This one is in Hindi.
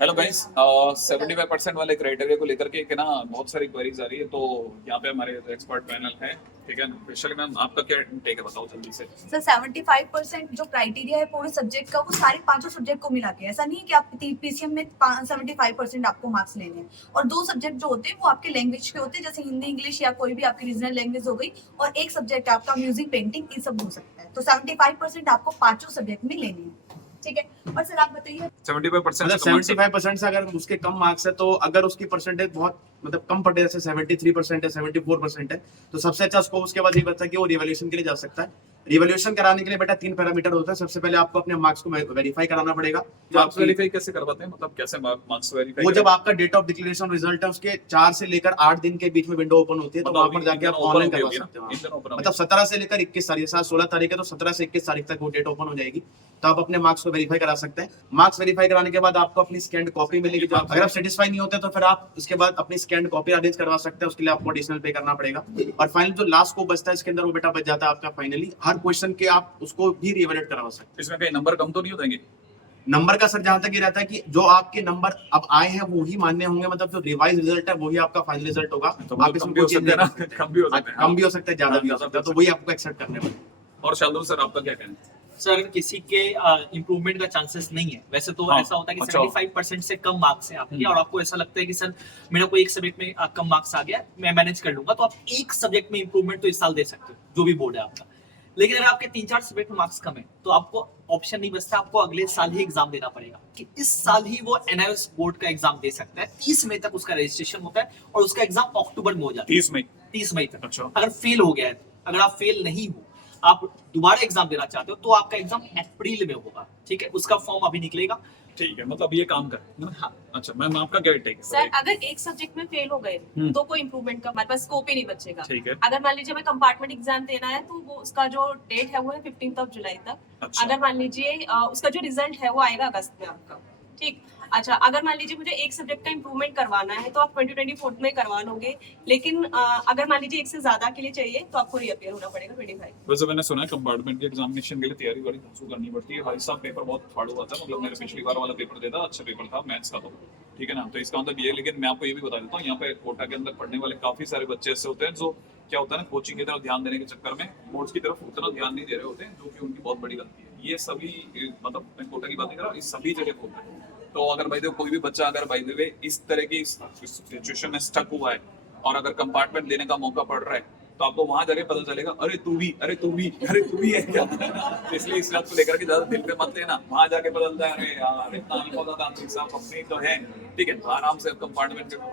हेलो गाइस, 75% वाले क्राइटेरिया को लेकर के ना बहुत सारी क्वेरीज आ रही है। तो यहाँ पे हमारे एक्सपर्ट पैनल है, ठीक है। स्पेशली मैम, आपका क्या टेक है, बताओ जल्दी से। सर 75% जो क्राइटेरिया है पूरे सब्जेक्ट का, वो सारे पांचों सब्जेक्ट को मिला के। ऐसा नहीं है कि आप पीसीएम में 75% आपको मार्क्स लेने हैं। और दो सब्जेक्ट जो होते हैं वो आपके लैंग्वेज के होते हैं, जैसे हिंदी इंग्लिश या कोई भी आपकी रीजनल लैंग्वेज हो गई। और एक सब्जेक्ट आपका म्यूजिक पेंटिंग, ये सब हो सकता है। तो 75% आपको पांचों सब्जेक्ट में लेने हैं, ठीक है। और सर आप बताइए 75% मतलब 75% से अगर उसके कम मार्क्स है, तो अगर उसकी परसेंटेज बहुत मतलब कम पड़े, जैसे 73% है, 74% है, तो सबसे अच्छा स्कोप उसके बाद ये बचता है कि वो रिवैल्यूएशन के लिए जा सकता है। रिवैल्यूएशन कराने के लिए बेटा 3 पैरामीटर होता है। सबसे पहले आपको अपने मार्क्स को वेरीफाई कराना पड़ेगा। मार्क्स वेरीफाई कैसे करवाते हैं, मतलब कैसे मार्क्स वेरीफाई? वो जब आपका डेट ऑफ डिक्लेरेशन रिजल्ट है, उसके 4 से लेकर 8 दिन के बीच में विंडो ओपन होती है, तो वहां पर जाके आप ऑनलाइन करवा सकते हो। मतलब 17 से लेकर 21 तारीख, 16 तारीख है तो 17 से 21 तारीख तक वो डेट ओपन हो जाएगी, तो आप अपने मार्क्स को वेरीफाई करा सकते हैं। मार्क्स वेरीफाई कराने के बाद आपको अपनी स्कैन्ड कॉपी मिलेगी। जो अगर आप सेटिस्फाई नहीं होते तो फिर आप उसके बाद अपनी स्कैन्ड कॉपी अरेंज करवा सकते हैं। उसके लिए आपको एडिशनल पे करना पड़ेगा। और फाइनल जो लास्ट स्कोप बचता है इसके अंदर, वो बेटा बच जाता है आपका फाइनली हर क्वेश्चन के आप उसको भी रिवैल्यूएट करवा सकते हैं। इसमें कहीं नंबर कम तो नहीं हो जाएंगे? नंबर का सर जहां तक ये रहता है कि जो आपके नंबर अब आए हैं वो ही मान्य होंगे। मतलब जो रिवाइज रिजल्ट है वही आपका फाइनल रिजल्ट होगा। तो आप इसमें कोई चेंज ना, कम भी हो सकते हैं, कम भी हो सकता है, ज्यादा भी हो सकता है, तो वही आपको एक्सेप्ट करने पड़ेगा। और शार्दुल सर, आपका क्या कहना है? सर किसी के इम्प्रूवमेंट का चांसेस नहीं है। वैसे तो हाँ, ऐसा होता है कि अच्छा। 75% से कम मार्क्स है आपके, और आपको ऐसा लगता है कि सर मेरा कोई एक सब्जेक्ट में कम मार्क्स आ गया, मैं मैनेज कर लूंगा, तो आप एक सब्जेक्ट में इम्प्रूवमेंट तो इस साल दे सकते हो, जो भी बोर्ड है आपका। लेकिन अगर आपके 3-4 सब्जेक्ट में मार्क्स कम है, तो आपको ऑप्शन नहीं बचता, आपको अगले साल ही एग्जाम देना पड़ेगा। कि इस साल ही वो एनआईओएस बोर्ड का एग्जाम दे सकता है। 30 मई तक उसका रजिस्ट्रेशन होता है, और उसका एग्जाम अक्टूबर में हो जाता है। 30 मई? 30 मई तक। अच्छा। अगर फेल हो गया है, अगर आप फेल नहीं हो, आप दोबारा एग्जाम देना चाहते हो, तो आपका एग्जाम अप्रैल में होगा, ठीक है। उसका फॉर्म अभी निकलेगा। ठीक है, मतलब ये काम कर ना? हाँ। अच्छा मैम, आपका क्या टेक है? सर, अगर एक सब्जेक्ट में फेल हो गए तो कोई इम्प्रूवमेंट का हमारे पास स्कोप ही नहीं बचेगा। ठीक है। अगर मान लीजिए हमें कंपार्टमेंट एग्जाम देना है, तो वो उसका जो डेट है वो है 15 जुलाई तक। अच्छा। अगर मान लीजिए उसका जो रिजल्ट है वो आएगा अगस्त में आपका, ठीक। अच्छा, अगर मान लीजिए मुझे एक सब्जेक्ट का इम्प्रूवमेंट करवाना है, तो आप 2024 में करवा लोगे। लेकिन अगर मान लीजिए एक से ज्यादा के लिए चाहिए, तो आपको रीअपियर होना पड़ेगा 25। वैसे मैंने सुना है कंपार्टमेंट के एग्जामिनेशन के लिए तैयारी बड़ी धांसू करनी पड़ती है भाई साहब। पेपर बहुत हार्ड हुआ था, मतलब मैंने पिछली बार वाला पेपर दिया था, अच्छा पेपर था मैथ्स का, तो ठीक है ना। तो इसका मतलब ये है। लेकिन मैं आपको ये भी बता देता हूँ, यहाँ पे कोटा के अंदर पढ़ने वाले काफी सारे बच्चे ऐसे होते हैं जो क्या होता है ना, कोचिंग की तरफ ध्यान देने के चक्कर में बोर्ड्स की तरफ उतना ध्यान नहीं दे रहे होते हैं, जो कि उनकी बहुत बड़ी गलती है। ये सभी, मतलब मैं कोटा की बात नहीं कर रहा, इस सभी जगह होता है। तो अगर भाई देखो, कोई भी बच्चा अगर भाई वे इस तरह की सिचुएशन में स्टक हुआ है, और अगर कंपार्टमेंट लेने का मौका पड़ रहा है, तो आपको वहां जाके पता चलेगा, अरे तू भी है क्या? इसलिए इस बात को लेकर के ज्यादा दिल पे मत लेना। वहां जाके पता चलता है, अरे यार इतना नहीं पता था, साहब अपनी तो है, ठीक है। तो आराम से कंपार्टमेंट के